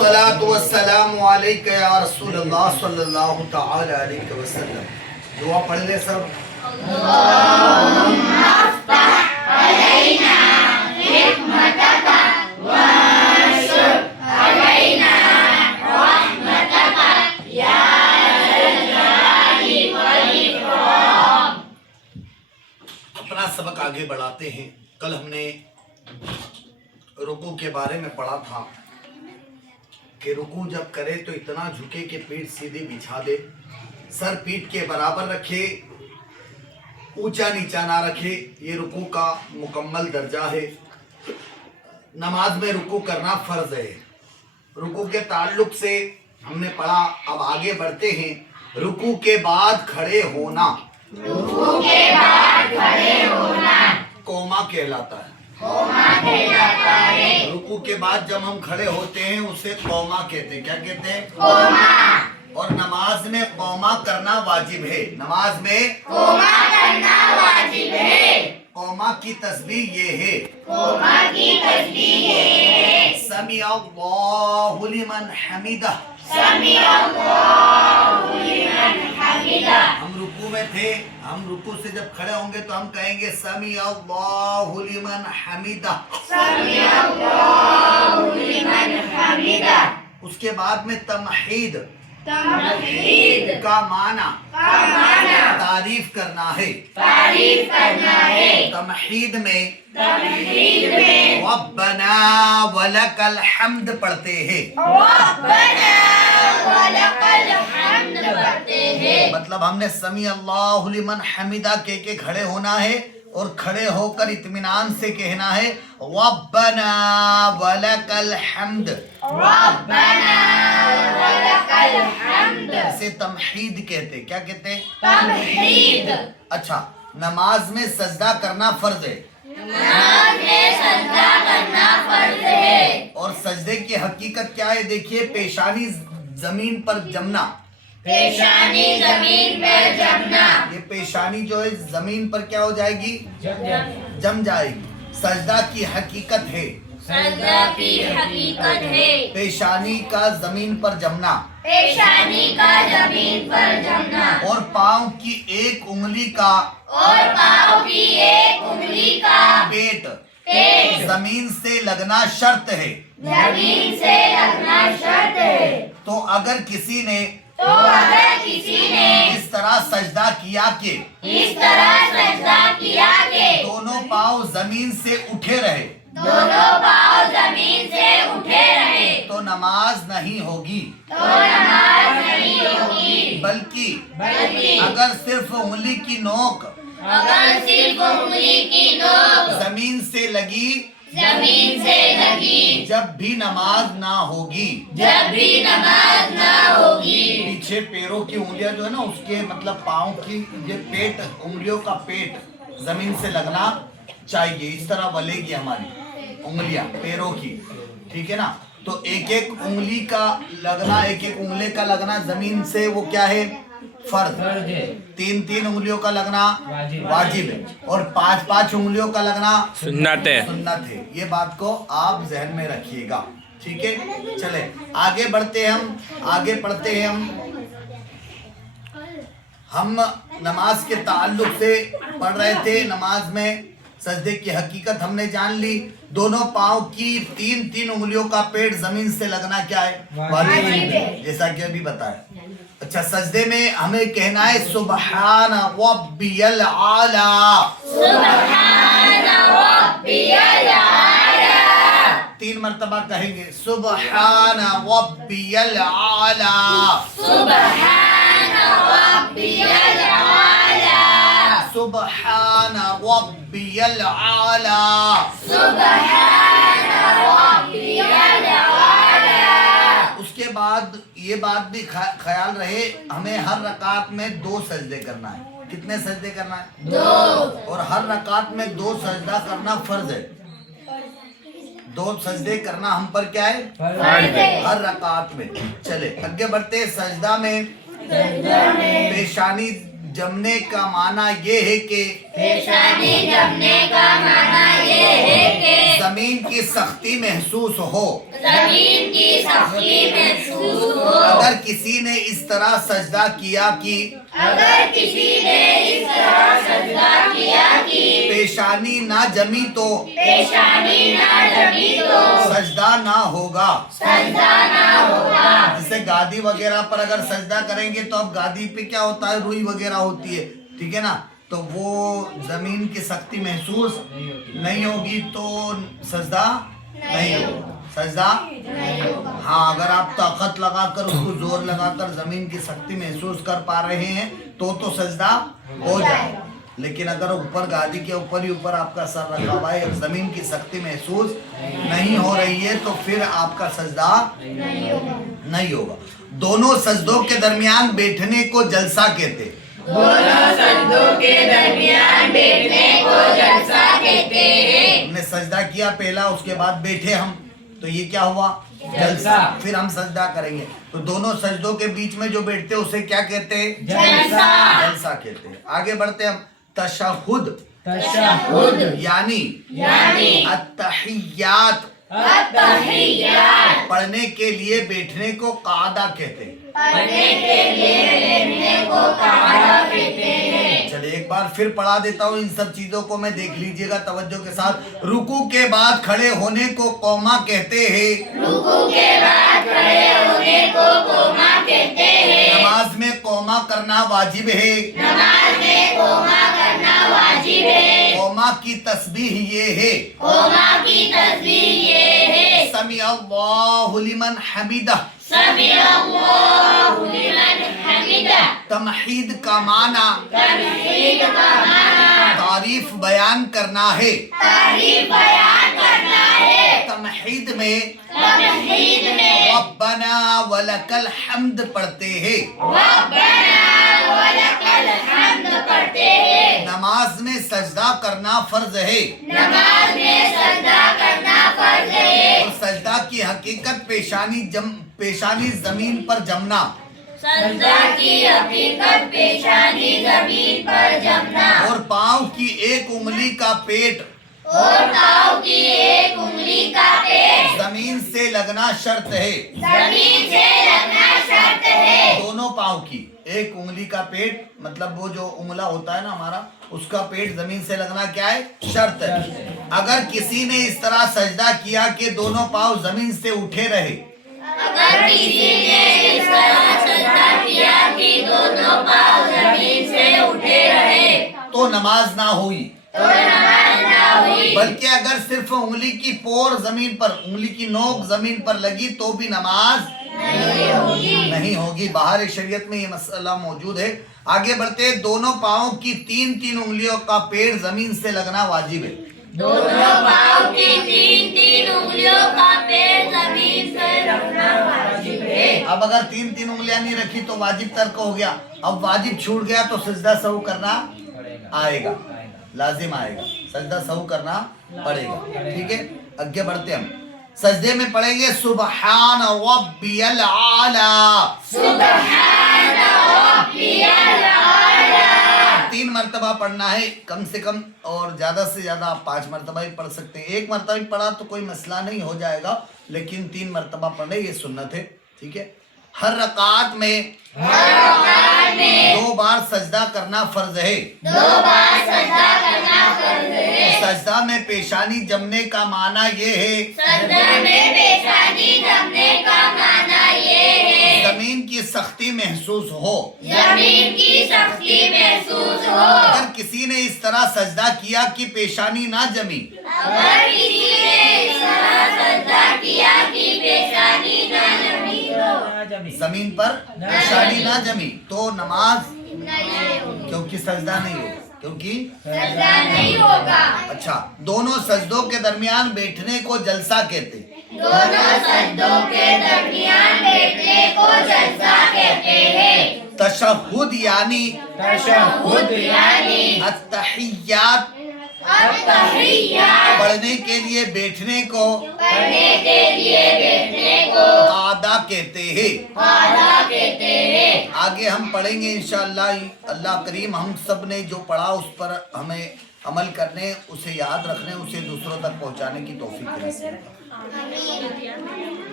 अस्सलातु वस्सलामु अलैका या रसूल अल्लाह सल्लल्लाहु तआला अलैहि वसल्लम। दुआ पढ़ ले सब। अपना सबक आगे बढ़ाते हैं। कल हमने रुकू के बारे में पढ़ा था कि रुकू जब करे तो इतना झुके कि पीठ सीधी बिछा दे, सर पीठ के बराबर रखे, ऊंचा नीचा ना रखे। ये रुकू का मुकम्मल दर्जा है। नमाज में रुकू करना फर्ज है। रुकू के ताल्लुक से हमने पढ़ा, अब आगे बढ़ते हैं। रुकू के बाद खड़े होना, रुकू के बाद खड़े होना कोमा कहलाता है। कोमा कहलाता है। रुकू के बाद जब हम खड़े होते हैं उसे कौमा कहते हैं। क्या कहते हैं? कोमा। और नमाज में कौमा करना वाजिब है। नमाज में कोमा करना वाजिब है। कौमा की तस्बीह ये है, कोमा की तस्बीह ये है, समी अल्लाहु लिमन हमीदा। समी अल्लाहु लिमन हमीदा। हम रुकू में थे, हम रुकू से जब खड़े होंगे तो हम कहेंगे समी अल्लाहु लिमन हमीदा। समी अल्लाहु लिमन हमीदा। उसके बाद में तमहीद तमहीद का माना का माना तारीफ करना है। तारीफ करना है। तमहीद में तमहीद में रब्बना वलकल हम्द पढ़ते हैं। रब्बना वलकल हम्द पढ़ते हैं। मतलब हमने समी अल्लाहु लिमन हमीदा कह के खड़े होना है और खड़े होकर इत्मीनान से कहना है रब्बना वलकल हम्द। रब्बना वलकल हम्द। इसे तमहीद कहते। क्या कहते? तमहीद। अच्छा, नमाज में सजदा करना फर्ज है। नमाज में सजदा करना फर्ज है। और सजदे की हकीकत क्या है? देखिए, पेशानी जमीन पर जमना। पेशानी जमीन पर जमना। ये पेशानी जो है जमीन पर क्या हो जाएगी? जम जाएगी। सजदा की हकीकत है, सजदा की हकीकत है, पेशानी का जमीन पर जमना पेशानी का जमीन पर जमना और पाँव की एक उंगली का और पाँव की एक उंगली का पेट पेट जमीन से लगना शर्त है। जमीन से लगना शर्त है। तो अगर किसी ने तो अगर किसी ने इस तरह सजदा किया कि इस तरह सजदा किया कि दोनों पाँव जमीन से उठे रहे दोनों पाँव जमीन से उठे रहे तो नमाज नहीं होगी, तो नमाज नहीं होगी। बल्कि अगर सिर्फ उंगली की नोक अगर सिर्फ उंगली की नोक जमीन से लगी, जमीन से लगी, जब भी नमाज ना होगी। जब भी नमाज ना होगी। पीछे पैरों की उंगलियां जो है ना, उसके मतलब पाँव की ये पेट, उंगलियों का पेट जमीन से लगना चाहिए। इस तरह वलेगी हमारी उंगलियां पैरों की, ठीक है ना। तो एक एक उंगली का लगना, एक एक उंगली का लगना जमीन से वो क्या है? फर्ज। तीन तीन उंगलियों का लगना वाजिब है और पांच पांच उंगलियों का लगना सुन्नत है। ये बात को आप जहन में रखिएगा, ठीक है। चले आगे बढ़ते हैं, हम आगे पढ़ते हैं। हम नमाज के ताल्लुक से पढ़ रहे थे। नमाज में सजदे की हकीकत हमने जान ली। दोनों पाँव की तीन तीन उंगलियों का पेट जमीन से लगना क्या है? वाजिब है, जैसा कि अभी बताया। अच्छा, सजदे में हमें कहना है सुबहान रब्बियल आला। सुबहान रब्बियल आला। 3 मरतबा कहेंगे सुबहान रब्बियल आला। सुबहान रब्बियल आला। सुबहान रब्बियल आला। सुबहान रब्बियल आला। उसके बाद ये बात भी ख्याल रहे, हमें हर रकात में 2 सजदे करना है। कितने सजदे करना है? 2। और हर रकात में 2 सजदा करना फर्ज है। 2 सजदे करना हम पर क्या है? फर्ज है। हर रकात में। चले आगे बढ़ते। सजदा में पेशानी जमने का माना ये है कि पेशानी जमने का माना ये है कि जमीन की सख्ती महसूस हो। जमीन की सख्ती महसूस हो। अगर किसी ने इस तरह सजदा किया कि अगर किसी ने इस तरह सजदा किया कि पेशानी ना जमी तो पेशानी ना जमी तो सजदा ना होगा। सजदा ना होगा। जैसे गादी वगैरह पर अगर सजदा करेंगे तो अब गादी पे क्या होता है, रुई वगैरह होती है, ठीक है ना, तो वो जमीन की सख्ती महसूस नहीं होगी तो सजदा नहीं होगा। सजदा हाँ, अगर आप ताकत लगाकर उसको जोर लगाकर जमीन की सख्ती महसूस कर पा रहे हैं तो सजदा हो जाएगा। लेकिन अगर ऊपर गादी के ऊपर ही ऊपर आपका सर रखा हुआ है और जमीन की सख्ती महसूस नहीं हो रही है तो फिर आपका सजदा नहीं होगा। दोनों सजदों के दरमियान बैठने को जलसा कहते हैं। दोनों सजदों के दरमियान बैठने को जलसा कहते हैं। हमने सजदा किया पहला, उसके बाद बैठे हम, तो ये क्या हुआ, जलसा। फिर हम सजदा करेंगे तो दोनों सजदों के बीच में जो बैठते हैं उसे क्या कहते हैं, जलसा। जलसा कहते हैं। आगे बढ़ते हम। तशहुद तशहुद यानी अत्तहियात अत्तहियात पढ़ने के लिए बैठने को कादा कहते हैं। पढ़ने के लिए बैठने को कादा कहते हैं। चलिए एक बार फिर पढ़ा देता हूँ, इन सब चीजों को मैं देख लीजिएगा तवज्जो के साथ। रुकू के बाद खड़े होने को कौमा कहते हैं। रुकू के बाद खड़े होने को कोमा कहते हैं। नमाज में कौमा करना वाजिब है। नमाज में कोमा करना वाजिब है। कौमा की तस्बीह ये है, कोमा की तस्बीह ये है, समी अल्लाहु लिमन हमिदा। समी अल्लाहु लिमन हमिदा। तमहीद का माना तमहीद का माना तारीफ बयान करना है। तारीफ बयान करना है। तमहीद में तमहीद में रब्बना वलकल हम्द पढ़ते हैं। रब्बना वलकल हम्द पढ़ते हैं। नमाज में सजदा करना फर्ज है। नमाज में सजदा करना फर्ज है। और सजदा की हकीकत पेशानी जमीन पर जमना। सजदा की हकीकत पेशानी जमीन पर जमना और पाँव की एक उंगली का पेट और पाँव की एक उंगली का पेट जमीन से लगना शर्त है। जमीन से लगना शर्त है। दोनों पाँव की एक उंगली का पेट, मतलब वो जो उंगला होता है ना हमारा, उसका पेट जमीन से लगना क्या है, शर्त है। अगर किसी ने इस तरह सजदा किया कि दोनों पाँव जमीन से उठे रहे, अगर किसी ने इस तरह सजदा किया कि दोनों पाँव जमीन से उठे रहे तो नमाज ना हुई। तो नमाज ना हुई। बल्कि अगर सिर्फ उंगली की पोर जमीन पर, उंगली की नोक जमीन पर लगी तो भी नमाज नहीं होगी। बाहर शरीयत में ये मसला मौजूद है। आगे बढ़ते, दोनों पाँव की 3-3 उंगलियों का पेड़ जमीन से लगना वाजिब है। दोनों पाँव की 3-3 उंगलियों का पेड़ जमीन से लगना वाजिब है। अब अगर 3-3 उंगलियां नहीं रखी तो वाजिब तर्क हो गया। अब वाजिब छूट गया तो सजदा सहू करना आएगा, लाजिम आएगा, सजदा सहू करना पड़ेगा। ठीक है, आगे बढ़ते हम। सजदे में पढ़ेंगे सुबहान रब्बियल आला। सुबहान रब्बियल आला 3 मरतबा पढ़ना है कम से कम, और ज्यादा से ज्यादा आप 5 मरतबा भी पढ़ सकते हैं। 1 मरतबा भी पढ़ा तो कोई मसला नहीं, हो जाएगा, लेकिन 3 मरतबा पढ़ने ये सुन्नत है। ठीक है, हर रकात में 2 बार सजदा करना फर्ज है। 2 बार सजदा करना फर्ज है। सजदा में पेशानी जमने का माना ये है, सजदा में पेशानी जमने का माना ये है, जमीन की सख्ती महसूस हो। जमीन की सख्ती महसूस हो। अगर किसी ने इस तरह सजदा किया कि पेशानी ना जमी, अगर किसी ने इस तरह सजदा किया कि पेशानी ना जमी हो, जमीन पर पेशानी ना जमी, तो नमाज, नहीं होगी, क्योंकि सजदा नहीं होगा, क्योंकि सजदा नहीं होगा। अच्छा, दोनों सजदों के दरमियान बैठने को जलसा कहते हैं। दोनों सजदों के दरमियान बैठने को जलसा कहते हैं। तशहुद यानी तशहुद यानी अत्तहियात अत्तहियात पढ़ने के लिए बैठने को पढ़ने के लिए बैठने को कादा कहते हैं। कादा कहते हैं। आगे हम पढ़ेंगे इंशाअल्लाह। अल्लाह करीम हम सब ने जो पढ़ा उस पर हमें अमल करने, उसे याद रखने, उसे दूसरों तक पहुंचाने की तौफीक दे।